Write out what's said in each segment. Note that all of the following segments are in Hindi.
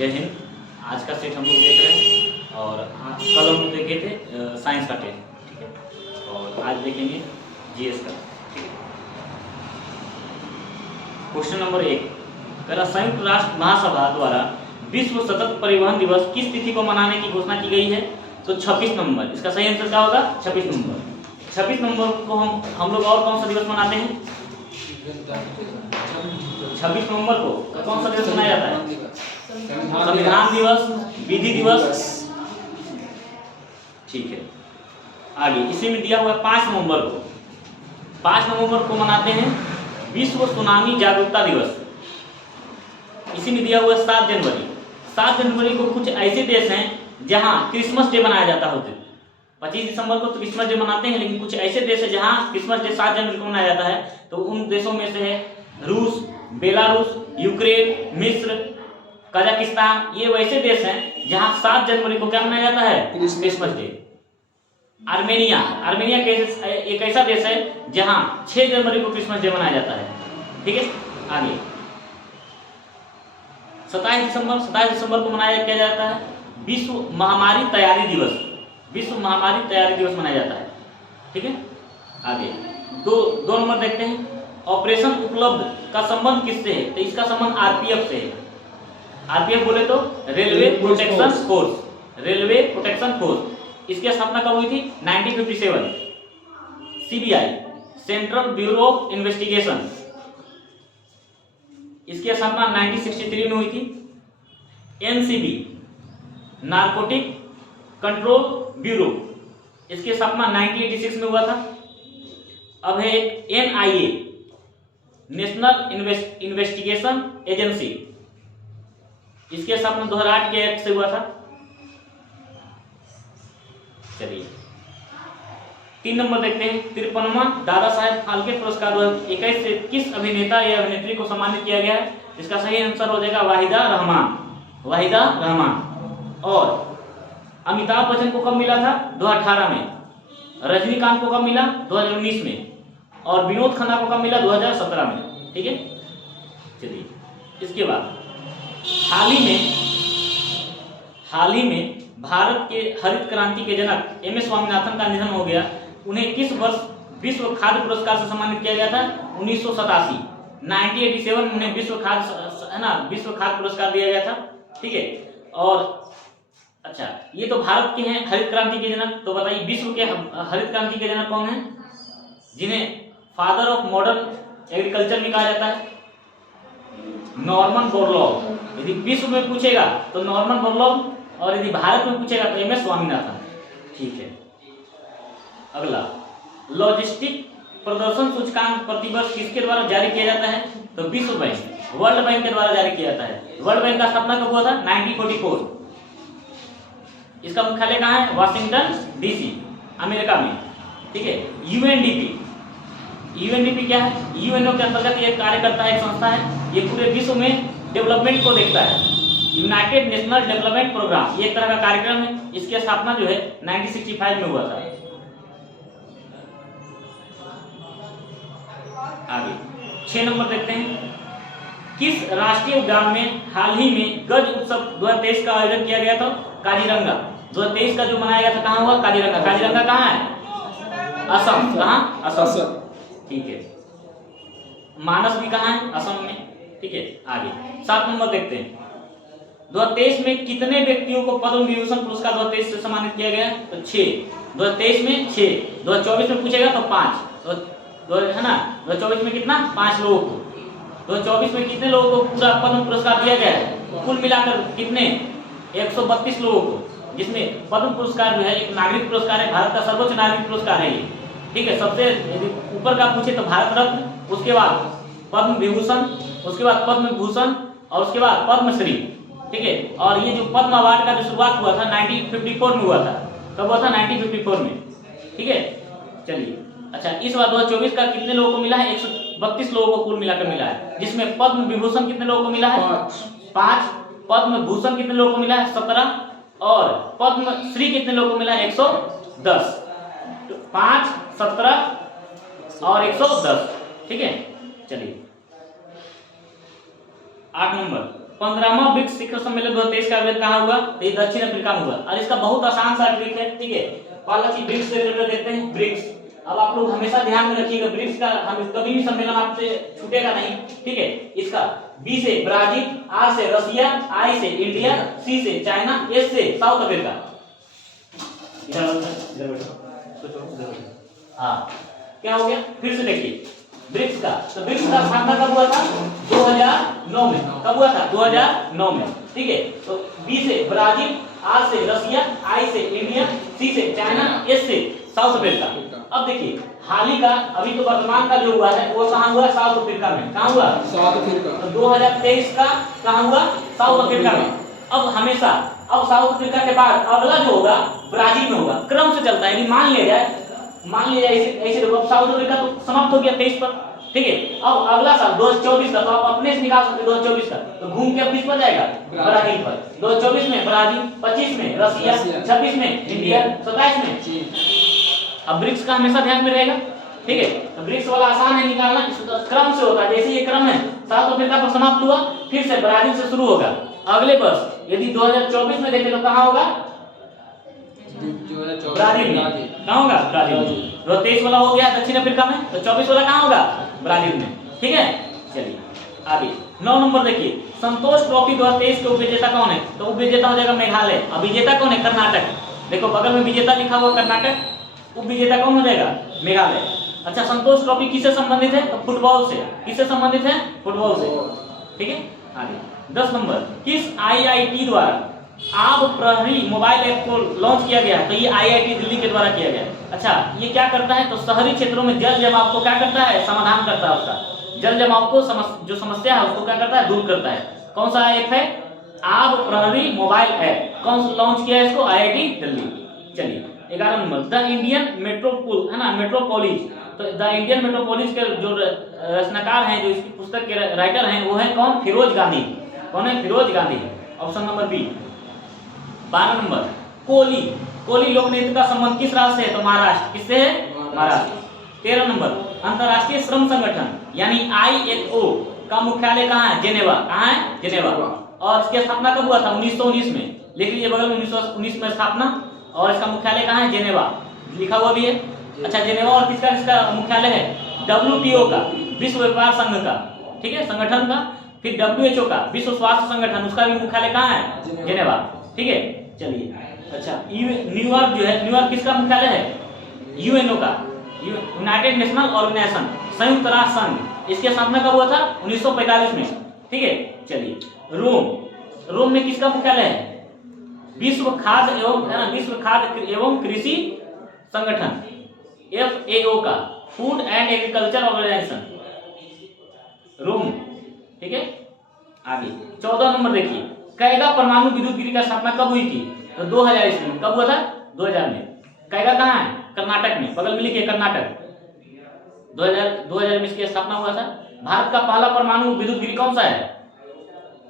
जय हिंद। आज का सेट हम लोग देख रहे हैं और कल हम लोग देखे थे साइंस का टेस्ट, ठीक है, और आज देखेंगे जीएस का, ठीक है। क्वेश्चन नंबर 1, संयुक्त राष्ट्र महासभा द्वारा विश्व सतत परिवहन दिवस किस तिथि को मनाने की घोषणा की गई है? तो 26 नवंबर। इसका सही आंसर क्या होगा? 26 नवंबर। 26 नवंबर को हम लोग और कौन सा दिवस मनाते हैं? 26 नवंबर को कौन सा दिवस मनाया जाता है? संविधान दिवस, विधि दिवस, ठीक है। आगे इसी में दिया हुआ है 5 नवंबर को। 5 नवंबर को मनाते हैं विश्व सुनामी जागरूकता दिवस। इसी में दिया हुआ है 7 जनवरी। 7 जनवरी को कुछ ऐसे देश हैं जहां क्रिसमस डे मनाया जाता होता है। 25 दिसंबर को तो क्रिसमस डे मनाते हैं, लेकिन कुछ ऐसे देश है जहां क्रिसमस डे 7 जनवरी को मनाया जाता है। तो उन देशों में से है रूस, बेलारूस, यूक्रेन, मिस्र, कजाकिस्तान। ये वैसे देश हैं जहां 7 जनवरी को क्या मनाया जाता है? Christmas day. आर्मेनिया एक ऐसा देश है जहां 6 जनवरी को क्रिसमस डे मनाया जाता है, ठीक है। आगे 27 दिसंबर को मनाया किया जाता है विश्व महामारी तैयारी दिवस। विश्व महामारी तैयारी दिवस मनाया जाता है, ठीक है। आगे दो नंबर देखते हैं। ऑपरेशन उपलब्ध का संबंध किससे है? तो इसका संबंध आरपीएफ से है। आरपीएफ बोले तो railway protection force. Railway protection force. इसकी स्थापना कब हुई थी? 1957। CBI, central bureau of investigation, इसकी स्थापना 1963 में हुई थी। एनसीबी, नारकोटिक कंट्रोल ब्यूरो, इसकी स्थापना 1986 में हुआ था। अब है एनआईए, नेशनल इन्वेस्टिगेशन एजेंसी, इसके स्थापना 2008 के एक्ट से हुआ था। चलिए 3 नंबर देखते हैं। 53वां दादा साहेब फाल्के पुरस्कार 2021 से किस अभिनेता या अभिनेत्री को सम्मानित किया गया है? इसका सही आंसर हो जाएगा वाहिदा रहमान। वाहिदा रहमान। और अमिताभ बच्चन को कब मिला था? 2018 में। रजनीकांत को कब मिला? 2019 में। और विनोद खन्ना को कब मिला? 2017 में, ठीक है। चलिए इसके बाद हाल ही में भारत के हरित क्रांति के जनक एम एस स्वामीनाथन का निधन हो गया। उन्हें किस वर्ष विश्व खाद्य पुरस्कार से सम्मानित किया गया था? 1987। 1987 में उन्हें विश्व खाद्य पुरस्कार दिया गया था, ठीक है। और अच्छा, ये तो भारत के हैं हरित क्रांति के जनक। तो बताइए विश्व के हरित क्रांति के जनक कौन है, जिन्हें फादर ऑफ मॉडर्न एग्रीकल्चर में कहा जाता है? Norman Borlaug. यदि विश्व में पूछेगा तो नॉर्मन बोरलॉग, और यदि भारत में पूछेगा तो एम एस स्वामीनाथन, ठीक है। अगला, लॉजिस्टिक प्रदर्शन सूचकांक प्रतिवर्ष किसके द्वारा जारी किया जाता है? तो विश्व बैंक, वर्ल्ड बैंक के द्वारा जारी किया जाता है। वर्ल्ड बैंक का स्थापना कब हुआ था? 1944। इसका मुख्यालय कहाँ है? वाशिंगटन डीसी, अमेरिका में, ठीक है। यूएनडीपी क्या है? यूएनओ के अंतर्गत एक कार्य करता है, एक संस्था है। ये पूरे विश्व में डेवलपमेंट को देखता है। यूनाइटेड नेशनल डेवलपमेंट प्रोग्राम, ये एक तरह का कार्यक्रम है। इसकी स्थापना जो है 1965 में हुआ था। आगे 6 नंबर देखते हैं। किस राष्ट्रीय उद्यान में हाल ही में गज उत्सव 2023 का आयोजन किया गया था? काजीरंगा। 2023 का जो मनाया गया था कहाँ हुआ? काजीरंगा। काजीरंगा कहाँ है? असम। कहाँ? असम, ठीक है। मानस भी कहाँ है? असम में, ठीक है। आगे 7 नंबर देखते हैं। 2023 में कितने व्यक्तियों को पद्म विभूषण पुरस्कार 2023 से सम्मानित किया गया? तो 6। 2023 में 6। 2024 में पूछेगा तो 5, तो है ना। 2024 में कितना? 5 लोगों को। 2024 में कितने लोगों को पूरा पद्म पुरस्कार दिया गया है? कुल मिलाकर कितने? 132 लोगों को, जिसमें पद्म पुरस्कार जो है एक नागरिक पुरस्कार है, भारत का सर्वोच्च नागरिक पुरस्कार है ये, ठीक है। सबसे ऊपर का पूछे तो भारत रत्न, उसके बाद पद्म विभूषण, उसके बाद पद्म भूषण, और उसके बाद पद्मश्री, ठीक है। और ये जो पद्म अवार्ड का जो शुरुआत हुआ था 1954 में हुआ था। कब हुआ था? 1954 में, ठीक है। चलिए अच्छा, इस बार 2024 का कितने लोगों को मिला है? 132 लोगों को कुल मिलाकर मिला है, जिसमें पद्म विभूषण कितने लोगों को मिला है? 5। पद्म भूषण कितने लोगों को मिला है? 17। और पद्मश्री कितने लोगों को मिला है? 110। 5, 17 और 110, ठीक है। चलिए 8 नंबर, 15वां ब्रिक्स शिखर सम्मेलन 2023 का आयोजन कहाँ हुआ? तो ये दक्षिण अफ्रीका में हुआ। और इसका बहुत आसान सा ट्रिक है, ठीक है। पहला चीज ब्रिक्स से रिलेटेड देते हैं, ब्रिक्स। अब आप लोग हमेशा ध्यान में रखिएगा, ब्रिक्स का हम कभी भी सम्मेलन आपसे छूटेगा नहीं, ठीक है। इसका बी से ब्राजील, आर से रसिया, आई से इंडिया, सी से चाइना, एस से साउथ अफ्रीका। इधर बैठो। हाँ, क्या हो गया? फिर से देखिए ब्रिक्स का, तो ब्रिक्स का स्थापना कब हुआ था? 2009 में। कब हुआ था? 2009 में, ठीक है। तो बी से ब्राजील, आर से रसिया, आई से इंडिया, सी से चाइना, एस से साउथ अफ्रीका। अब देखिए हाल ही का अभी तो वर्तमान का जो हुआ है वो कहाँ हुआ? साउथ अफ्रीका में। कहाँ हुआ? South Africa. तो 2023 का कहाँ हुआ? साउथ अफ्रीका में। अब हमेशा अब साउथ अफ्रीका के बाद अगला जो होगा ब्राजील में होगा, क्रम से चलता है। यदि मान लिया जाए ऐसे देखो, अब साउथ अफ्रीका तो समाप्त हो गया 23 पर, ठीक है। अब अगला साल 2024 का तो आप अपने से निकाल सकते 2024 का, तो घूम के अब किस पर जाएगा? ब्राजील पर। 2024 में ब्राजील, 25 में रसिया, 26 में इंडिया, 27 में चीन। अब ब्रिक्स का हमेशा ध्यान में रहेगा, ठीक है। तो ब्रिक्स वाला आसान है निकालना, क्रम से होता है। जैसे ये क्रम है, साउथ अफ्रीका पर समाप्त हुआ, फिर से ब्राजील से शुरू होगा। अगले वर्ष यदि 2024 में देखें तो कहाँ होगा? ब्राजील में। कहाँ होगा? ब्राजील। 2023 वाला हो गया दक्षिण अफ्रीका में, तो 24 वाला कहाँ होगा? ब्राजील में, ठीक है। चलिए आगे 9 नंबर देखिए, संतोष ट्रॉफी 2023 के उपविजेता कौन है? तो उपविजेता हो जाएगा मेघालय। अब विजेता कौन है? कर्नाटक। देखो बगल में विजेता लिखा हुआ कर्नाटक, उपविजेता कौन हो जाएगा? मेघालय। अच्छा, संतोष ट्रॉफी किससे संबंधित है? तो फुटबॉल से। किससे संबंधित है? फुटबॉल से, ठीक है। आगे 10 नंबर, किस आईआईटी द्वारा आब प्रहरी मोबाइल ऐप को लॉन्च किया गया? तो ये आईआईटी दिल्ली के द्वारा किया गया। अच्छा, ये क्या करता है? तो शहरी क्षेत्रों में जल जमाव को क्या करता है? समाधान करता है उसका। जल जमाव को जो समस्या है उसको क्या करता है? दूर करता है। कौन सा ऐप है? आब प्रहरी मोबाइल ऐप। कौन लॉन्च किया है इसको? आईआईटी दिल्ली। चलिए 11 नंबर, द इंडियन मेट्रोपोल है ना, मेट्रोपोलिस। तो द इंडियन मेट्रोपोलिस के जो रचनाकार हैं, जो इसकी पुस्तक के राइटर हैं, वो है कौन? फिरोज गांधी। कौन है? Firoz Gandhi. Option number b. 12 number, Koli लोक नृत्य का संबंध किस राज्य से है? तो महाराष्ट्र। किससे है? महाराष्ट्र। 13 नंबर, अंतरराष्ट्रीय श्रम संगठन यानी आईएलओ का मुख्यालय कहाँ है? जेनेवा। कहाँ है? जेनेवा। और इसकी स्थापना कब हुआ था? 1919 में। लिख लीजिए बगल में, 1919 में स्थापना। और इसका मुख्यालय कहाँ है? जेनेवा, लिखा हुआ भी है। अच्छा, जेनेवा और किसका इसका मुख्यालय है? WTO का, विश्व व्यापार संघ का, ठीक है, संगठन का। फिर WHO का, विश्व स्वास्थ्य संगठन, उसका भी मुख्यालय कहाँ है? जेनेवा, ठीक है। चलिए अच्छा, न्यूयॉर्क जो है, न्यूयॉर्क किसका मुख्यालय है? यूएनओ का, यूनाइटेड नेशनल ऑर्गेनाइजेशन, संयुक्त राष्ट्र संघ। इसकी स्थापना कब हुआ था? 1945 में, ठीक है। चलिए रोम में किसका मुख्यालय है? विश्व खाद्य एवं कृषि संगठन, FAO का, फूड एंड एग्रीकल्चर ऑर्गेनाइजेशन, रोम, ठीक है। आगे 14 नंबर देखिए, कैगा परमाणु विद्युत गृह का स्थापना कब हुई थी? तो 2000 ईस्वी में। कब हुआ था? 2000 में। कैगा कहाँ है? कर्नाटक में, बगल में लिखिए कर्नाटक। 2000 में इसकी स्थापना हुआ था। भारत का पहला परमाणु विद्युत गृह कौन सा है?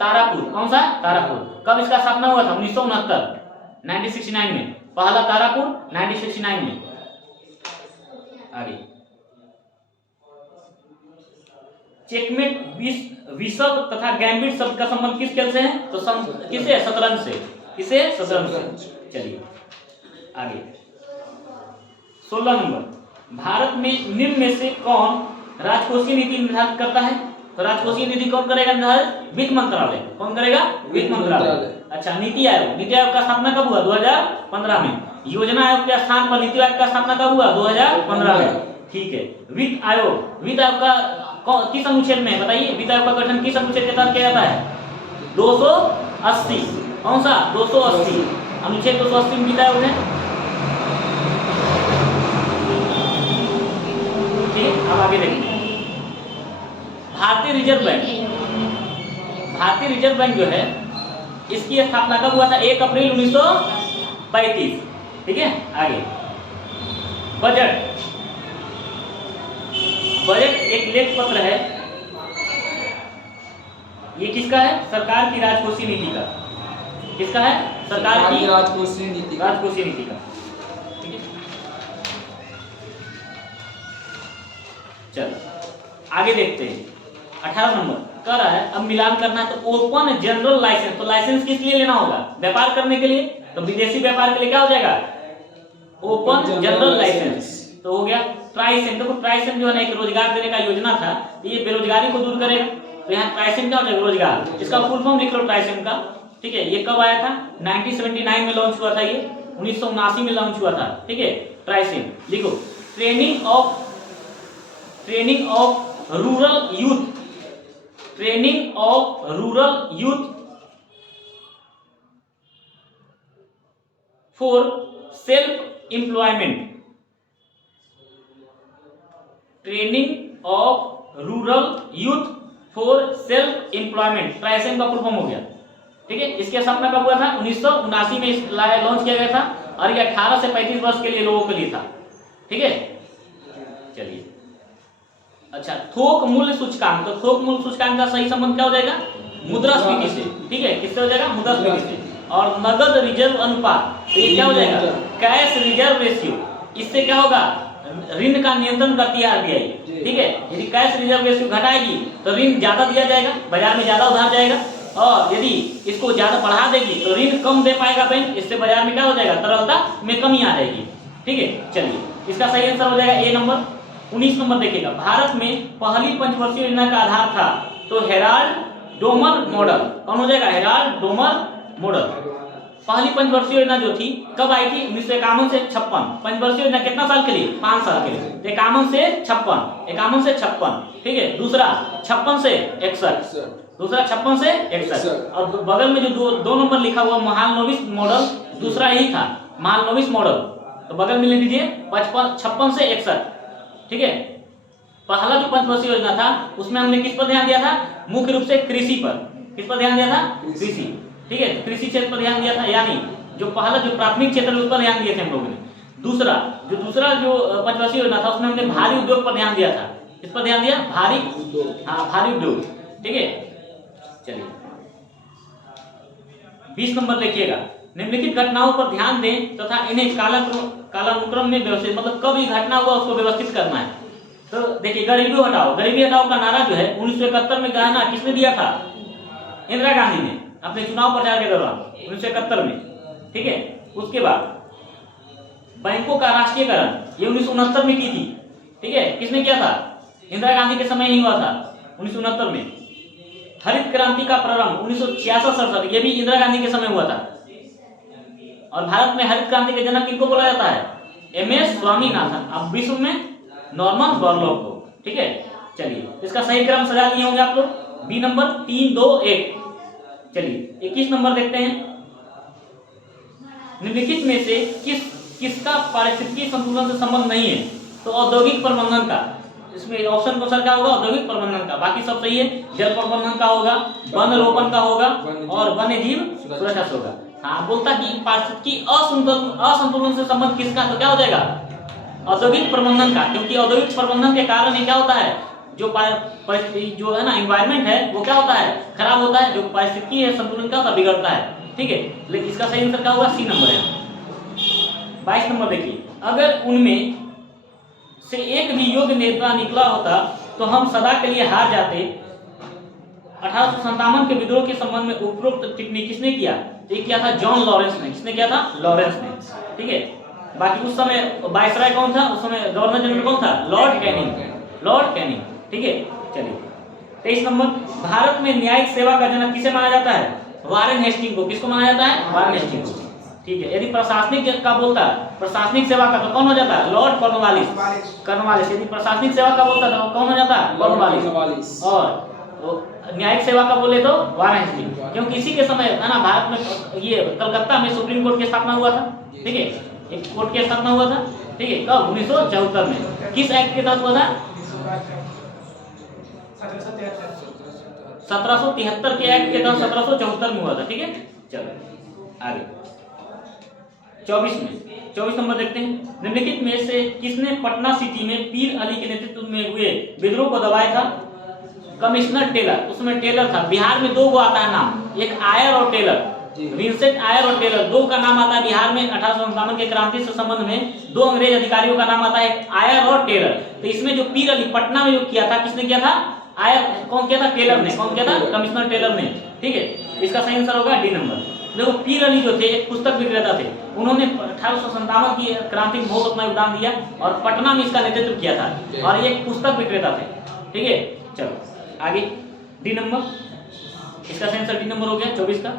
तारापुर। कौन सा? तारापुर। कब इसका स्थापना हुआ था? 1969 में। पहला तारापुर 1969 में। आगे चेकमेट विशव तथा गैम्बिट शब्द का संबंध किस खेल से है? तो किसे? शतरंज से। किसे? शतरंज से। चलिए आगे 16 नंबर, भारत में निम्न में से कौन राजकोषीय नीति निर्धारित करता है? तो राजकोषीय नीति कौन करेगा निर्धारित? वित्त मंत्रालय। कौन करेगा? वित्त मंत्रालय। अच्छा, नीति आयोग का स्थापना कब हुआ? 2015 में। योजना आयोग के स्थान पर नीति आयोग का स्थापना कब हुआ? 2015 में, ठीक है। वित्त आयोग का किस अनुच्छेद में बताइए? वित्त आयोग का गठन किस अनुच्छेद के तहत किया जाता है? 280। कौन सा? 280, अनुच्छेद 280 में वित्त आयोग है, ठीक है। अब आगे देखिए, भारतीय रिजर्व बैंक जो है, इसकी स्थापना कब हुआ था? 1 अप्रैल 1935, ठीक है। आगे बजट एक लेख पत्र है, ये किसका है? सरकार की राजकोषीय नीति का। किसका है? सरकार की राजकोषीय नीति का, ठीक है। चलो आगे देखते हैं 18 नंबर, कर रहा है, अब मिलान करना है तो ओपन जनरल लाइसेंस, तो लाइसेंस किस लिए लेना होगा? व्यापार करने के लिए, तो विदेशी व्यापार के लिए क्या हो जाएगा? Open general license. तो हो गया ट्राइसेम। देखो ट्राइसेम जो है ना एक रोजगार देने का योजना था, ये बेरोजगारी को दूर करेगा, तो यहाँ ट्राइसेम क्या हो जाएगा? रोजगार। इसका फुल फॉर्म लिख लो ट्राइसेम का, ठीक है। ये कब आया था? 1979 में लॉन्च हुआ था, ये 1979 में लॉन्च हुआ था, ठीक है। ट्राइसेम लिखो, training of rural youth, training of rural youth for self employment, training of rural youth for self employment, TRYSEM का फुल फॉर्म हो गया, ठीक है। इसके स्थापना कब हुआ था? 1979 में लॉन्च किया गया था, और ये 18 से 35 वर्ष के लिए लोगों के लिए था, ठीक है। चलिए अच्छा, थोक मूल्य सूचकांक, तो थोक मूल्य सूचकांक का सही संबंध क्या हो जाएगा? मुद्रास्फीति से, ठीक है। किससे हो जाएगा? मुद्रास्फीति से। और नगद रिजर्व अनुपात, तो ये क्या हो जाएगा? Cash reserve ratio. इससे क्या होगा? ऋण का नियंत्रण करती है आरबीआई, ठीक है। यदि कैश रिजर्व रेशियो घटाएगी तो ऋण ज्यादा दिया जाएगा, बाजार में ज्यादा उधार जाएगा, और यदि इसको ज्यादा बढ़ा देगी तो ऋण कम दे पाएगा बैंक, इससे बाजार में क्या हो जाएगा? तरलता में कमी आ जाएगी, ठीक है। चलिए इसका सही आंसर हो जाएगा ए नंबर। 19 नंबर देखिएगा, भारत में पहली पंचवर्षीय योजना का आधार था तो हेराल्ड डोमर मॉडल। कौन हो जाएगा? Herald Domar model. पहली पंचवर्षीय योजना जो थी कब आई थी? 1951 से 56। पंचवर्षीय योजना कितना साल के लिए? 5 साल के लिए। 51 से 56, ठीक है। दूसरा 56 से 61, दूसरा 56 से 61, और बगल में जो दो नंबर लिखा हुआ महालनोबिस मॉडल, दूसरा यही था महालनोबिस मॉडल, तो बगल में लिख दीजिए 56 से 61, ठीक है। पहला जो पंचवर्षीय योजना था उसमें हमने किस पर ध्यान दिया था? मुख्य रूप से कृषि पर। किस पर ध्यान दिया था? कृषि, ठीक है। कृषि क्षेत्र पर ध्यान दिया था, यानी जो पहला जो प्राथमिक क्षेत्र उस पर ध्यान दिए थे हम लोगों ने। दूसरा जो पंचवर्षीय योजना था उसमें हमने भारी उद्योग पर ध्यान दिया था। किस पर ध्यान दिया? भारी उद्योग, हाँ भारी उद्योग, ठीक है। चलिए 20 नंबर देखिएगा, निम्नलिखित घटनाओं पर ध्यान दें तथा इन्हें कालानुक्रम में व्यवस्थित, मतलब कब ये घटना हुआ उसको व्यवस्थित करना है। तो देखिए गरीबी हटाओ का नारा जो है 1971 में गाना किसने दिया था? इंदिरा गांधी ने अपने चुनाव प्रचार के दौरान 1971 में, ठीक है। उसके बाद बैंकों का राष्ट्रीयकरण ये 1969 में की थी, ठीक है। किसने किया था? इंदिरा गांधी के समय ही हुआ था 1969 में। हरित क्रांति का प्रारंभ 1966-67 ये भी इंदिरा गांधी के समय हुआ था। और भारत में हरित क्रांति के जनक किनको बोला जाता है? एमएस स्वामीनाथन, अब विश्व में नॉर्मन बोरलॉग को, ठीक है। चलिए इसका सही क्रम सजा लिए होंगे आप लोग। B number 3, 2, 1। चलिए 21 नंबर देखते हैं, निम्नलिखित में से किसका पारिस्थितिकीय संतुलन से संबंध नहीं है? तो औद्योगिक प्रबंधन का, इसमें ऑप्शन को सर क्या होगा? औद्योगिक प्रबंधन का, बाकी सब सही है। जल प्रबंधन का होगा, वन रोपण का होगा, और वन्य जीव सुरक्षा से होगा। हाँ बोलता कि पारिस्थितिकी असंतुलन से संबंध किसका? तो क्या हो जाएगा? औद्योगिक प्रबंधन का, क्योंकि औद्योगिक प्रबंधन के कारण ही क्या होता है? जो है ना एनवायरमेंट है वो क्या होता है? खराब होता है। जो पारिस्थितिकी है संतुलन क्या होता है? बिगड़ता है, ठीक है। लेकिन इसका सही आंसर क्या होगा? सी नंबर है। 22 नंबर देखिए, अगर उनमें से एक भी योग्य नेता निकला होता तो हम सदा के लिए हार जाते। 1857 के विद्रोह के संबंध में उपरोक्त टिप्पणी किसने किया? ये किया था जॉन लॉरेंस ने। किसने किया था? लॉरेंस ने, ठीक है। बाकी उस समय वायसराय कौन था? उस समय गवर्नर जनरल कौन था? लॉर्ड कैनिंग, ठीक है। चलिए 23 नंबर, भारत में न्यायिक सेवा का जनक किसे माना जाता है? वारेन हेस्टिंग को। किसको माना जाता है? वारेन हेस्टिंग को, ठीक है। यदि प्रशासनिक का बोलता प्रशासनिक सेवा का तो कौन हो जाता है? Lord Cornwallis. यदि प्रशासनिक सेवा का बोलता तो कौन हो जाता है? कॉर्नवालिस। और न्यायिक सेवा का बोले तो वारेन हेस्टिंग, क्योंकि इसी के समय है ना भारत में ये कलकत्ता में सुप्रीम कोर्ट की स्थापना हुआ था, ठीक है। एक कोर्ट की स्थापना हुआ था, ठीक है। कब? 1974 में। किस एक्ट के तहत हुआ था? 1773 के एक्ट के तहत 1774 में हुआ था, ठीक है। चलो आगे 24 नंबर देखते हैं, निम्नलिखित में से किसने पटना सिटी में पीर अली के नेतृत्व में हुए विद्रोह को दबाया था? Commissioner Taylor. उसमें टेलर था। बिहार में 2 आता है नाम, एक आयर और टेलर, विंसेंट आयर और टेलर, 2 का नाम आता है बिहार में। 1857 के क्रांति से संबंध में 2 अंग्रेज अधिकारियों का नाम आता है, आयर और टेलर। तो इसमें जो पीर अली पटना में जो किया था, किसने किया था? आया कौन किया था? टेलर ने। कौन किया था? कमिश्नर टेलर ने। ठीक है, इसका सही आंसर होगा डी नंबर। देखो पीर अली जो थे एक पुस्तक विक्रेता थे, उन्होंने 1857 की क्रांति में बहुत अपना योगदान दिया और पटना में इसका नेतृत्व किया था और ये एक पुस्तक विक्रेता थे। ठीक है, चलो आगे डी नंबर, इसका सही आंसर डी नंबर हो गया 24 का।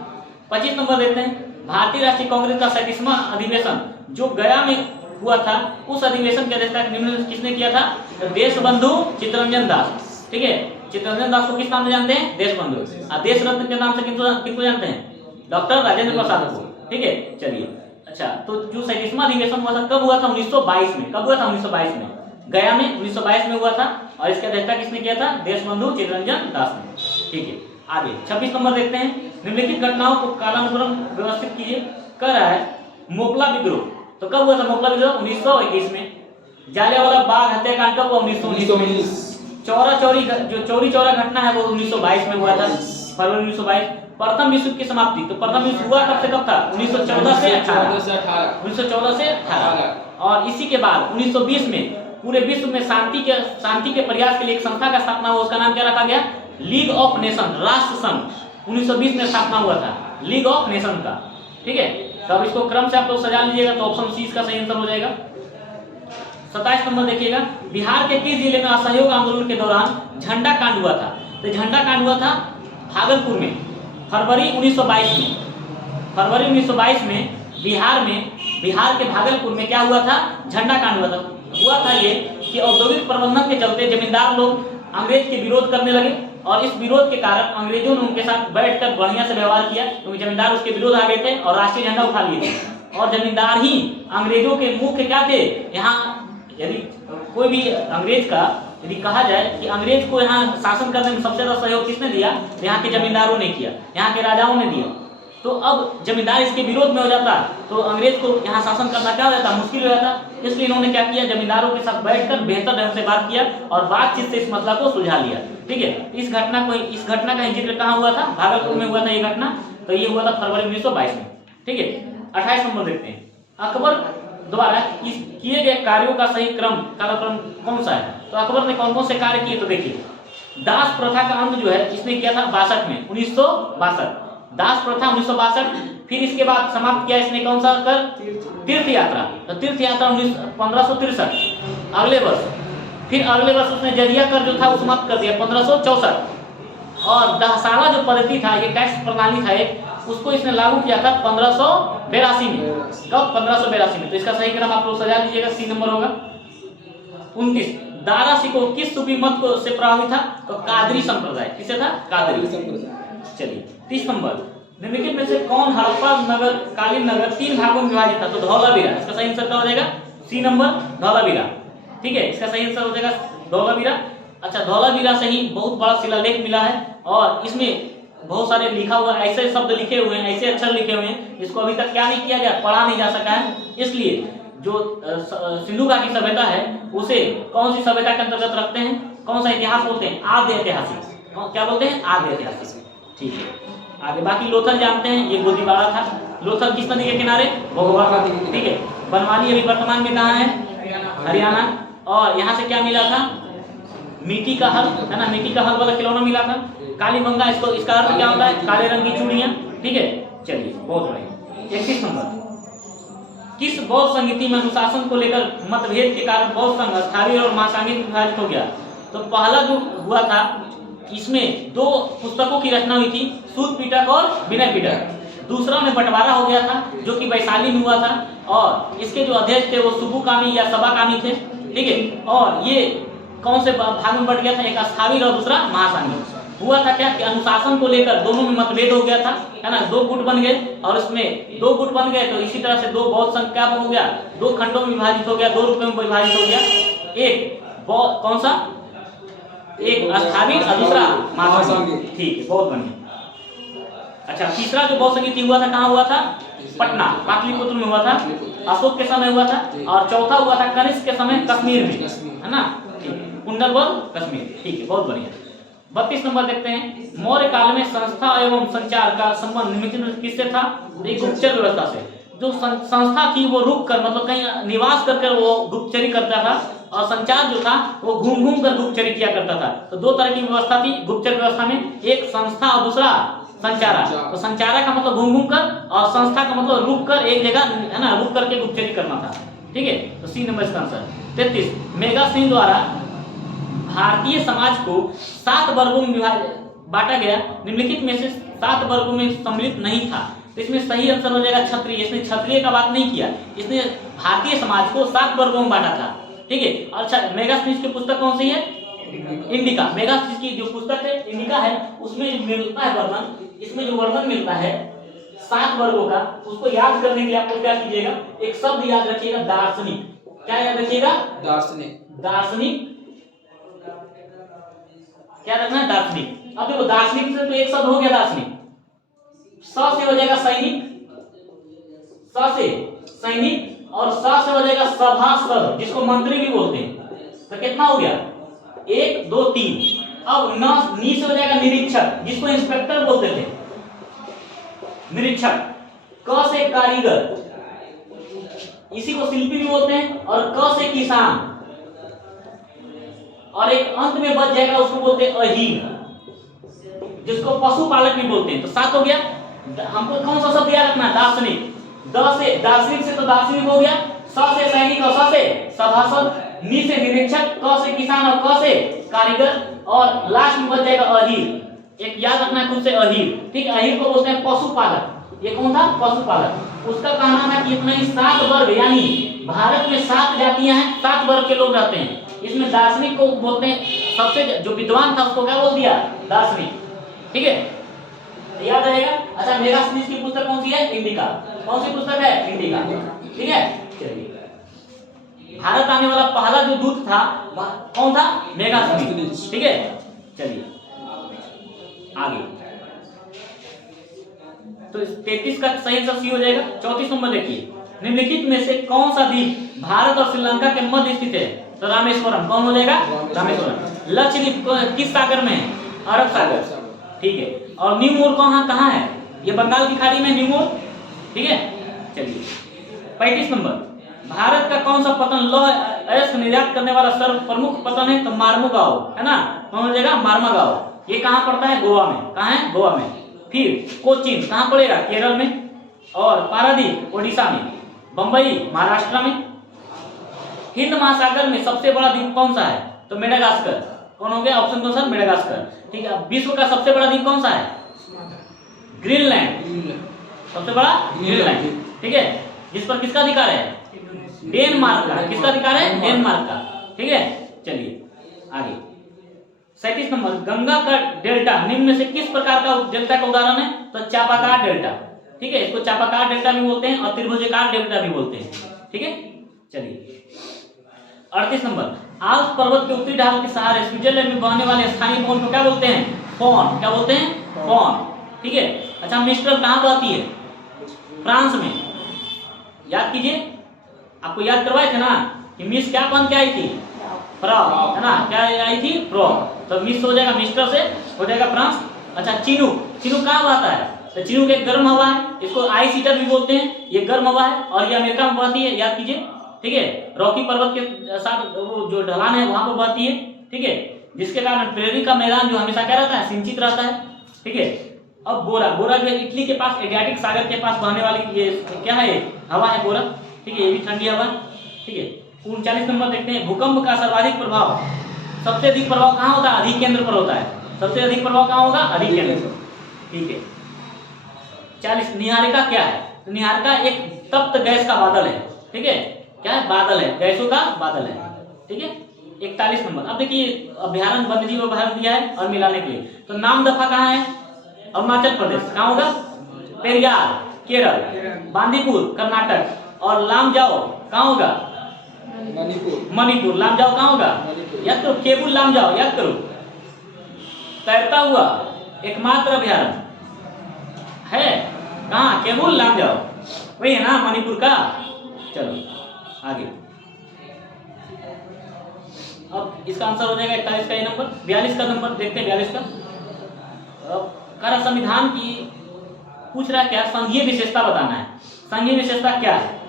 25 नंबर देखते हैं। भारतीय राष्ट्रीय कांग्रेस का 37वां अधिवेशन जो गया में हुआ था, उस अधिवेशन की अध्यक्षता निम्नलिखित किसने किया था? तो देशबंधु चित्तरंजन दास। ठीक है, चित्तरंजन दास को किस नाम से जानते हैं? देशबंधु। और देश रत्न के नाम से किनको जानते हैं? डॉक्टर राजेंद्र प्रसाद को। ठीक है, चलिए अच्छा, तो जो 37वां अधिवेशन हुआ था कब हुआ था? 1922 में। कब हुआ था? 1922 में, गया में 1922 में हुआ था और इसकी अध्यक्षता किसने किया था? देशबंधु चित्तरंजन दास ने। ठीक है, आगे 26 नंबर देखते हैं। निम्नलिखित घटनाओं को कालानुक्रम व्यवस्थित कीजिए। कह रहा है मोपला विद्रोह, तो कब हुआ था मोपला विद्रोह? 1921 में। जालियांवाला बाग हत्याकांड कब हुआ? 1919 में। चौरा चौरी जो चौरी चौरा घटना है वो 1922 में हुआ था, फरवरी 1922। प्रथम विश्व युद्ध की समाप्ति, तो प्रथम विश्व हुआ कब से कब था? 1914 से 18। 1914 से 18। और इसी के बाद 1920 में पूरे विश्व में शांति के प्रयास के लिए एक संस्था का स्थापना हुआ, उसका नाम क्या रखा गया? लीग ऑफ नेशन, राष्ट्र संघ। 1920 में स्थापना हुआ था लीग ऑफ नेशन का। ठीक है, तो अब इसको क्रम से आप लोग सजा लीजिएगा, तो ऑप्शन सी इसका सही आंसर हो जाएगा। 27 नंबर देखिएगा। बिहार के किस जिले में असहयोग आंदोलन के दौरान झंडा कांड हुआ था? तो झंडा कांड हुआ था भागलपुर में, फरवरी 1922 में। फरवरी 1922 में बिहार के भागलपुर में क्या हुआ था? झंडा कांड हुआ था ये कि औद्योगिक प्रबंधन के चलते जमींदार लोग अंग्रेज के विरोध करने लगे और इस विरोध के कारण अंग्रेजों ने उनके साथ बैठकर बढ़िया से व्यवहार किया, क्योंकि जमींदार उसके विरोध आ गए थे और राष्ट्रीय झंडा उठा लिए थे। और जमींदार ही अंग्रेजों के मुख्य क्या थे? यहाँ यदि कोई भी अंग्रेज का यदि कहा जाए कि अंग्रेज को यहाँ शासन करने में सबसे ज्यादा सहयोग किसने दिया? यहाँ के जमींदारों ने किया, यहाँ के राजाओं ने दिया। तो अब जमींदार इसके विरोध में हो जाता तो अंग्रेज को यहाँ शासन करना क्या हो जाता? मुश्किल हो जाता। इसलिए इन्होंने क्या किया? जमींदारों के साथ बैठकर बेहतर ढंग से बात किया और बातचीत से इस मसला को सुलझा लिया। ठीक है, इस घटना का जिक्र कहाँ हुआ था? भागलपुर में हुआ था ये घटना। तो ये हुआ था फरवरी 1922 में। ठीक है, 28 नंबर देखते हैं। अकबर द्वारा किए गए कार्यों का सही कालक्रम कौन सा है? तो अकबर ने कौन कौन से कार्य किए? तो देखिए, दास प्रथा का अंत जो है इसने किया था 62 में, 1962। दास प्रथा 1962। फिर इसके बाद समाप्त किया इसने कौन सा कर? तीर्थ यात्रा। तो तीर्थ यात्रा 1563 अगले वर्ष। फिर अगले वर्ष उसने जजिया कर जो था वो समाप्त कर दिया 1564। और दहसाला जो पद्धति था, ये टैक्स प्रणाली था एक, उसको इसने लागू किया था 1582 में। कब? 1582 में। तो इसका सही क्रम आप लोग सजा लीजिएगा, सी नंबर होगा। 29 दारा सिकोह किस सूफी मत को से प्रभावित था? तो कादरी संप्रदाय। किससे था? कादरी संप्रदाय। चलिए 30 नंबर। निम्नलिखित में से कौन हड़प्पा नगर कालीन नगर 3 भागों में विभाजित था? तो धौलावीरा। इसका सही आंसर क्या हो जाएगा? C number, Dholavira. ठीक है, इसका सही आंसर हो जाएगा धौलावीरा। अच्छा, धौलावीरा से ही बहुत बड़ा शिलालेख मिला है और इसमें बहुत सारे लिखा हुआ ऐसे शब्द लिखे हुए हैं, ऐसे अक्षर लिखे हुए हैं, इसको अभी तक क्या नहीं किया गया? पढ़ा नहीं जा सका है। इसलिए जो सिंधु घाटी सभ्यता है उसे कौन सी सभ्यता के अंतर्गत रखते हैं? कौन सा इतिहास बोलते हैं? आद्य ऐतिहासिक। क्या बोलते हैं? आद्य ऐतिहासिक। ठीक है, आगे बाकी लोथल जानते हैं, ये गोदीबाड़ा था। लोथल किस नदी के किनारे? भोगवा। ठीक है, बनवाली अभी वर्तमान में कहाँ है? हरियाणा। और यहाँ से क्या मिला था? मिट्टी का हल, है ना, मिट्टी का हल वाला खिलौना मिला था। कालीबंगा, इसका अर्थ क्या होता है? काले रंग की चूड़ियां। ठीक है, चलिए बहुत बढ़िया। 31 नंबर। किस बौद्ध संगीति में अनुशासन को लेकर मतभेद के कारण बौद्ध संघ स्थानीय और महासांघिक विभाजित हो गया? तो पहला जो हुआ था इसमें 2 पुस्तकों की रचना हुई थी, सूत पिटक और विनय पिटक। दूसरा में बंटवारा हो गया था जो कि वैशाली में हुआ था और इसके जो अध्यक्ष थे वो सुबुकामी या सबाकामी थे। ठीक है, और ये कौन से भाग में बढ़ गया था? एक स्थावीर और दूसरा महासांघिक। हुआ था क्या कि अनुशासन को लेकर दोनों में मतभेद हो गया था, है ना, 2 गुट बन गए और उसमें 2 गुट बन गए तो इसी तरह से 2 बौद्ध संघ क्या हो गया? 2 खंडों में विभाजित हो गया, 2 रूपों में विभाजित हो गया। एक कौन सा? एक स्थावीर और दूसरा महासांघिक। ठीक है, बहुत बढ़िया। अच्छा, तीसरा जो बौद्ध संगीत हुआ था कहाँ हुआ था? पटना, पाटलिपुत्र में हुआ था, अशोक के समय हुआ था। और चौथा हुआ था कनिष्क के समय कश्मीर में, है ना, कुंडलवल कश्मीर। ठीक है, बहुत बढ़िया। 32 नंबर देखते हैं। मौर्य काल में संस्था एवं संचार का संबंध निम्नलिखित किससे था? एक गुप्तचर व्यवस्था से। जो संस्था थी वो रुक कर मतलब कहीं निवास करके वो गुप्तचरी करता था और संचार जो था वो घूम घूम कर गुप्तचरी किया करता था। तो दो तरह की व्यवस्था थी गुप्तचर व्यवस्था में, एक संस्था और दूसरा संचारा। तो संचारा का मतलब घूम घूम कर और संस्था का मतलब रुक कर एक जगह, है ना, रुक करके गुप्तचरी करना था। ठीक है, तो सी नंबर इसका आंसर। 33, मेगा सिंह द्वारा भारतीय समाज को 7 वर्गों में बांटा गया, निम्नलिखित में से 7 वर्गों में सम्मिलित नहीं था। तो इसमें सही आंसर हो जाएगा क्षत्रिय। इसने क्षत्रिय का बात नहीं किया, इसने भारतीय समाज को 7 वर्गों में बांटा था। ठीक है, अच्छा मेगास्थनीज की पुस्तक कौन सी है? इंडिका। मेगास्थनीज की जो पुस्तक है इंडिका है, उसमें जो मिलता है वर्णन, इसमें जो वर्णन मिलता है 7 वर्गों का, उसको याद करने के लिए आपको क्या कीजिएगा, एक शब्द याद रखिएगा, दार्शनिक। क्या याद रखिएगा? दार्शनिक। दार्शनिक क्या रखना है? दार्शनिक। अब देखो दार्शनिक से तो एक शब्द हो गया दार्शनिक, स से हो जाएगा सैनिक, स से सैनिक और स से हो जाएगा सभासद, जिसको मंत्री भी बोलते हैं। तो कितना हो गया? 1 2 3। अब नी से हो जाएगा निरीक्षक, जिसको इंस्पेक्टर बोलते थे, निरीक्षक। क से कारीगर, इसी को शिल्पी भी बोलते हैं। और क से किसान, और एक अंत में बच जाएगा, उसको बोलते हैं अहीर, जिसको पशुपालक भी बोलते हैं। तो 7 हो गया। हमको कौन सा शब्द याद रखना है? दार्शनिक। द से दार्शनिक से तो दार्शनिक हो गया, स से सैनिक और स से सभासद, नी से निरीक्षक, क से किसान और क से कारीगर, और लास्ट में बच जाएगा अहीर। एक याद रखना है खुद से, अहीर। ठीक है, अहीर को बोलते हैं पशुपालक। ये कौन था? पशुपालक। उसका कहना था कि इतना ही 7 वर्ग, यानी भारत में 7 जातियां हैं, 7 वर्ग के लोग रहते हैं। इसमें दार्शनिक को बोलते हैं, सबसे जो विद्वान था उसको क्या बोल दिया? दार्शनिक। ठीक है, याद रहेगा। अच्छा मेगास्थनीज की पुस्तक कौन सी है? इंडिका। कौन सी पुस्तक है? इंडिका। ठीक है, चलिए भारत आने वाला पहला जो दूत था कौन था? मेगास्थनीज। ठीक है, चलिए आगे। तो 33 का सही आंसर सी हो जाएगा। 34 नंबर देखिए, निम्नलिखित में से कौन सा द्वीप भारत और श्रीलंका के मध्य स्थित है? तो रामेश्वरम। कौन हो जाएगा? रामेश्वरम। लक्षद्वीप किस सागर में है? अरब सागर। ठीक है, और न्यूमोर कहाँ है? ये बंगाल की खाड़ी में न्यूमोर। ठीक है, चलिए 35 नंबर, भारत का कौन सा पतन लौह अयस्क निर्यात करने वाला सर्व प्रमुख पतन है? तो मार्मुगांव, है ना, कौन हो जाएगा? मार्मुगांव। ये कहाँ पड़ता है? गोवा में। कहाँ है? गोवा में। फिर कोचीन कहाँ पड़ेगा? केरल में। और पारादीप ओडिशा में। बंबई महाराष्ट्र में। हिंद महासागर में सबसे बड़ा द्वीप कौन सा है? तो मेडागास्कर। कौन हो गया? ऑप्शन कौन सा? मेडागास्कर। ठीक है, विश्व का सबसे बड़ा द्वीप कौन सा है? ग्रीनलैंड। सबसे बड़ा ग्रीनलैंड। ठीक है, जिस पर किसका अधिकार है? डेनमार्क का। किसका अधिकार है? डेनमार्क का। ठीक है, चलिए आगे। 37 नंबर, गंगा का डेल्टा निम्न में से किस प्रकार का डेल्टा का उदाहरण है? तो चापाकार डेल्टा। ठीक है, इसको चापाकार डेल्टा भी बोलते हैं और त्रिभुजाकार डेल्टा भी बोलते हैं। ठीक है, चलिए 38 नंबर, आल्प्स पर्वत के उत्तरी ढाल के सहारे स्विट्जरलैंड में बहने वाले स्थानीय पवन को क्या बोलते हैं? फोन। क्या बोलते हैं? फोन। ठीक है, अच्छा मिस्टर कहाँ बहती है? फ्रांस में। याद कीजिए, आपको याद करवाए थे ना कि मिस क्या बन के आई थी? फ्रॉग, है ना, क्या आई थी? फ्रॉग। तो मिस हो जाएगा, मिस्टर से हो जाएगा फ्रांस। अच्छा चिनूक, चिनूक कहाँ बहता है? तो चिनूक एक गर्म हवा है, इसको आइस हीटर भी बोलते हैं। ये गर्म हवा है और ये अमेरिका में बहती है, याद कीजिए। ठीक है, रॉकी पर्वत के साथ वो जो ढलान है वहां पर बहती है। ठीक है, जिसके कारण प्रेरी का मैदान जो हमेशा क्या रहता है? सिंचित रहता है। ठीक है, अब बोरा, बोरा जो है इटली के पास एडियाटिक सागर के पास बहने वाली ये क्या है? हवा है बोरा। ठीक है, ये भी ठंडी हवा। ठीक है, 39 नंबर देखते हैं, भूकंप का सर्वाधिक प्रभाव, सबसे अधिक प्रभाव कहाँ होता है? अधिकेंद्र पर होता है। सबसे अधिक प्रभाव कहाँ होगा? अधिकेंद्र पर। ठीक है, 40, निहारिका क्या है? तो निहारिका एक तप्त गैस का बादल है। ठीक है, क्या है? बादल है, गैसों का बादल है। ठीक है, 41 नंबर, अब देखिए अभ्यारण्य वन्यजीव अभ्यारण्य दिया है और मिलाने के लिए। तो नामदफा कहाँ है? अरुणाचल प्रदेश। कहाँ होगा? पेरियार केरल। बांदीपुर कर्नाटक। और लामजाओ कहाँ होगा? मणिपुर। मणिपुर। लामजाओ कहाँ होगा? याद करो, केबुल लामजाओ याद करो। तैरता हुआ एकमात्र अभ्यारण्य है कहाँ? केबुल लामजाओ, वही है ना मणिपुर का। चलो आगे, अब इसका आंसर हो जाएगा 41 का ये नंबर। 42 का नंबर देखते हैं। 42 का कर संविधान की पूछ रहा है क्या? संघीय विशेषता बताना है। संघीय विशेषता क्या है?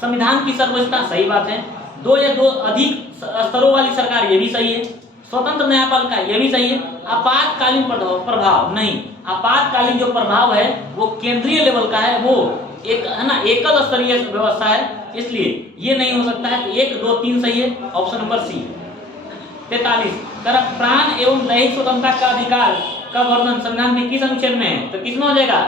संविधान की सर्वोच्चता, सही बात है। 2 या 2 अधिक स्तरों वाली सरकार, ये भी सही है। स्वतंत्र न्यायपालिका, ये भी सही है। आपातकालीन प्रभाव नहीं, आपातकालीन जो प्रभाव है वो केंद्रीय लेवल का है, वो एक है ना एकल स्तरीय व्यवस्था है, इसलिए ये नहीं हो सकता है। तो 1, 2, 3 सही है, ऑप्शन नंबर सी। 43 प्राण एवं दैहिक स्वतंत्रता का अधिकार का वर्णन संविधान के किस अनुच्छेद में है? तो किसमें हो जाएगा?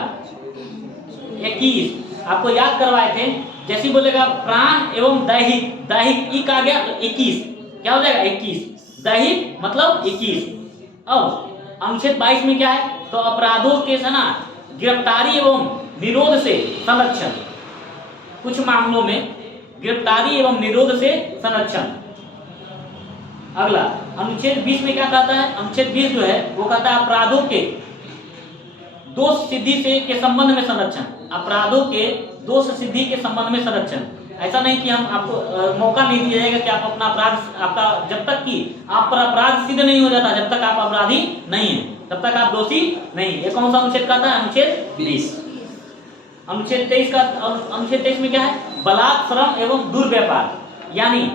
21। आपको याद करवाए थे, जैसे बोलेगा प्राण एवं दैहिक, दैहिक ई का गया तो 21 क्या हो जाएगा? 21 दैहिक मतलब 21। अब अनुच्छेद 22 में क्या है? तो अपराधों के है ना गिरफ्तारी एवं निरोध से संरक्षण, कुछ मामलों में गिरफ्तारी एवं निरोध से संरक्षण। अगला अनुच्छेद 20 में क्या कहता है? अनुच्छेद 20 जो है वो कहता है अपराधों के दोष सिद्धि से के संबंध में संरक्षण, अपराधों के दोष सिद्धि के संबंध में संरक्षण। ऐसा नहीं कि हम आपको मौका नहीं दिया जाएगा कि आप अपना अपराध आपका जब तक कि आप पर अपराध सिद्ध नहीं हो जाता, जब तक आप अपराधी नहीं है तब तक आप दोषी नहीं। ये कौन सा अनुच्छेद कहता है? अनुच्छेद 20। अनुच्छेद 23 का अनुच्छेद 23 में क्या है? बलात्, श्रम एवं दुर्व्यापार, यानी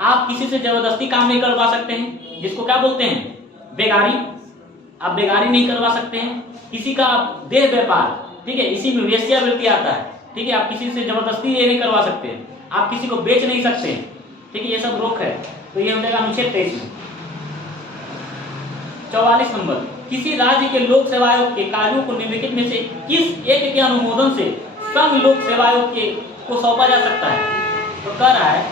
आप किसी से जबरदस्ती काम नहीं करवा सकते हैं, जिसको क्या बोलते हैं? बेगारी। आप बेगारी नहीं करवा सकते हैं। किसी का आप देह व्यापार, ठीक है, इसी में वेश्यावृत्ति आता है, ठीक है, आप किसी से जबरदस्ती ये नहीं करवा सकते, आप किसी को बेच नहीं सकते, ठीक है, ये सब रोक है। तो ये हो जाएगा अनुच्छेद 23 में। 44 नंबर किसी राज्य के लोक सेवा आयोग के कार्यों को निम्नलिखित में से किस एक के अनुमोदन से संघ लोक सेवा आयोग के को सौंपा जा सकता है? तो कह रहा है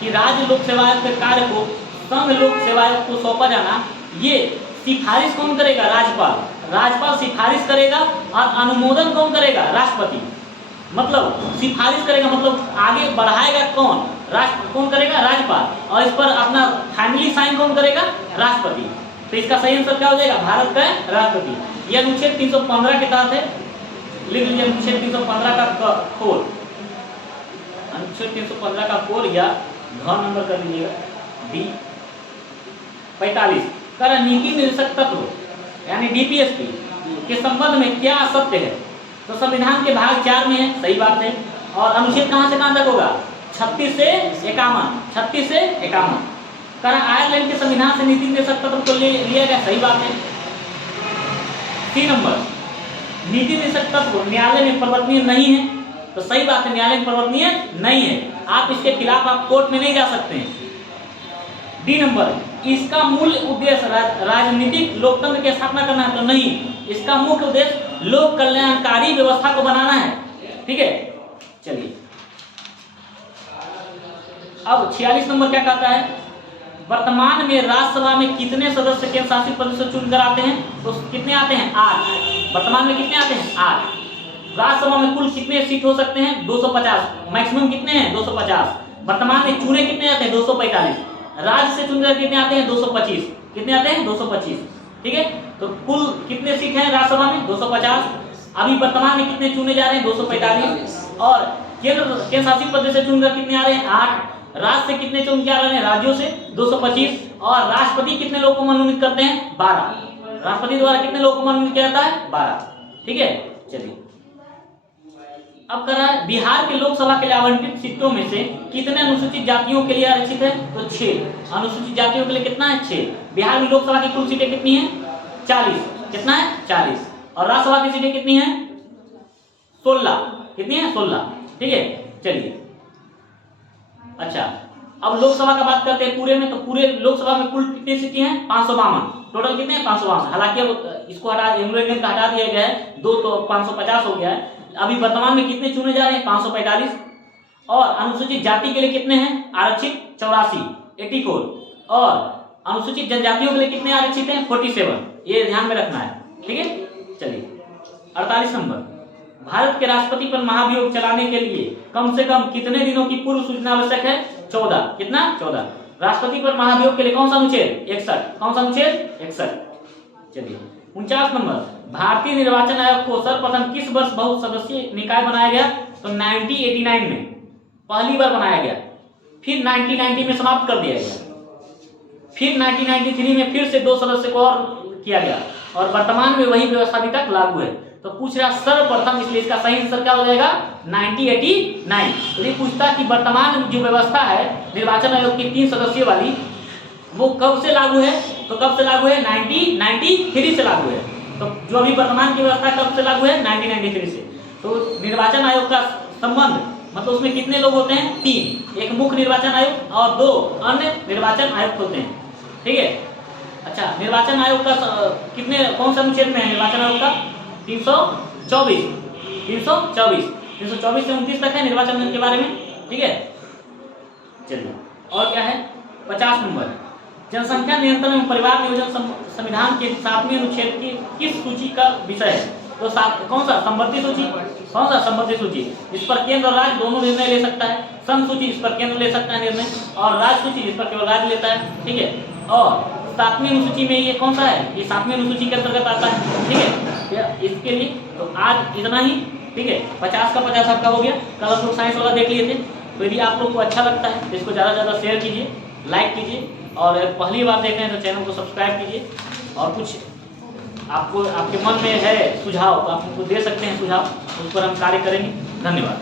कि राज्य लोक सेवा आयोग के कार्य को संघ लोक सेवा आयोग को सौंपा जाना, ये सिफारिश कौन करेगा? राज्यपाल। राज्यपाल सिफारिश करेगा और अनुमोदन कौन करेगा? राष्ट्रपति। मतलब सिफारिश करेगा मतलब आगे बढ़ाएगा कौन? राष्ट्र कौन करेगा? राज्यपाल। और इस पर अपना फैमिली साइन कौन करेगा? राष्ट्रपति। तो इसका सही आंसर क्या हो जाएगा? भारत का राष्ट्रपति। यह अनुच्छेद 315 के तहत है, लिख लीजिए अनुच्छेद 315 का कोड, अनुच्छेद 315 का कोड या घ नंबर कर लीजिएगा डी। 45 कर नीति निर्देशक तत्व यानी डीपीएसपी के संबंध में क्या सत्य है? तो संविधान के भाग 4 में है, सही बात है। और अनुच्छेद कहां से कहां तक होगा? 36 से 51, 36 से 51। कारण आयरलैंड के संविधान से नीति निर्देशक तत्व को लिया गया, सही बात है। 3 नंबर नीति निर्देशक तत्व न्यायालय में परिवर्तनीय नहीं है, तो सही बात है, न्यायालय में परिवर्तनीय नहीं है, आप इसके खिलाफ आप कोर्ट में नहीं जा सकते हैं। डी नंबर इसका मूल उद्देश्य राजनीतिक लोकतंत्र की स्थापना करना है, तो नहीं, इसका मुख्य उद्देश्य लोक कल्याणकारी व्यवस्था को बनाना है, ठीक है। चलिए अब 46 नंबर क्या कहता है? वर्तमान में राज्यसभा में कितने सदस्य केंद्र शासित प्रदेश से चुनकर आते हैं? तो कितने आते हैं? 8। वर्तमान में कितने आते हैं? 8। राज्यसभा में कुल कितने सीट हो सकते हैं? 250। मैक्सिमम कितने हैं? 250। वर्तमान में चुने कितने आते हैं? 245। राज्य से चुनकर कितने आते हैं? 225। कितने आते हैं? 225, ठीक है। तो कुल कितने सीट हैं राज्यसभा में? 250। अभी वर्तमान में कितने चुने जा रहे हैं? 245। और केंद्र शासित प्रदेश से चुनकर कितने आ रहे हैं? 8। राज्य से कितने चुन के आ रहे हैं? राज्यों से 225। और राष्ट्रपति कितने लोगों को मनोनीत करते हैं? 12। राष्ट्रपति द्वारा कितने लोगों को मनोनीत किया जाता है? 12, ठीक है। चलिए अब कर रहा है बिहार के लोकसभा के लिए आवंटित सीटों में से कितने अनुसूचित जातियों के लिए आरक्षित है? तो 6 अनुसूचित जातियों के लिए कितना है? 6। बिहार में लोकसभा की कुल सीटें कितनी है? 40। कितना है? 40। और राज्यसभा की सीटें कितनी है? 16। कितनी है? 16, ठीक है। चलिए अच्छा अब लोकसभा का बात करते हैं पूरे में। तो पूरे लोकसभा में कुल कितनी सीटें हैं? 552। टोटल कितने हैं? 552। हालांकि अब इसको हटा एंग्लो इंडियन का हटा दिया गया है, 2 तो 550 हो गया है। अभी वर्तमान में कितने चुने जा रहे हैं? 545। और अनुसूचित जाति के लिए कितने हैं आरक्षित? 84, 84। और अनुसूचित जनजातियों के लिए कितने आरक्षित हैं? 47। ये ध्यान में रखना है, ठीक है। चलिए 48 नंबर भारत के राष्ट्रपति पर महाभियोग चलाने के लिए कम से कम कितने दिनों की पूर्व सूचना आवश्यक है? 14। कितना? 14। राष्ट्रपति पर महाभियोग के लिए कौन सा अनुच्छेद? 61। कौन सा अनुच्छेद? 61। चलिए 49 नंबर भारतीय निर्वाचन आयोग को सर्वप्रथम किस वर्ष बहुत सदस्यीय निकाय बनाया गया? तो 1989 में पहली बार बनाया गया, फिर 1990 में समाप्त कर दिया गया, फिर 1993 में फिर से 2 सदस्य को और किया गया, और वर्तमान में वही व्यवस्था अभी तक लागू है। तो पूछ रहा सर्वप्रथम, इसलिए इसका सही आंसर क्या हो जाएगा 1989। यदि पूछता कि वर्तमान जो व्यवस्था है निर्वाचन आयोग की 3 सदस्यों वाली, वो कब से लागू है, तो कब से लागू है 1993 से लागू है। तो जो अभी वर्तमान की व्यवस्था कब से लागू है 1993 से। तो निर्वाचन आयोग का संबंध मतलब उसमें कितने लोग होते हैं 3, एक मुख्य निर्वाचन आयोग और 2 अन्य निर्वाचन आयुक्त होते हैं, ठीक है। अच्छा, निर्वाचन आयोग का कितने कौन सा अनुच्छेद में है निर्वाचन आयोग का 324 से 29 तक है निर्वाचन आयोग के बारे में, ठीक है। चलिए और क्या है 50 नंबर, जनसंख्या नियंत्रण एवं परिवार नियोजन संविधान के 7वें अनुच्छेद की किस सूची का विषय है। तो कौन सा संबंधी सूची, कौन सा संबंधी सूची, इस पर केंद्र और राज्य दोनों निर्णय ले सकता है। संघ सूची इस पर केंद्र ले सकता है निर्णय, और राज्य सूची इस पर केवल राज्य लेता है, ठीक है। और 7वीं अनुसूची में ये कौन सा है, ये 7वीं अनुसूची के अंतर्गत आता है, ठीक है। इसके लिए तो आज इतना ही, ठीक है। 50 का 50 आपका हो गया। कल आप लोग साइंस वाला देख लिए थे। तो यदि आप लोग को अच्छा लगता है तो इसको ज़्यादा से ज़्यादा शेयर कीजिए, लाइक कीजिए, और पहली बार देख रहे हैं तो चैनल को सब्सक्राइब कीजिए। और कुछ आपको आपके मन में है सुझाव तो आप उनको दे सकते हैं सुझाव, उस पर हम कार्य करेंगे। धन्यवाद।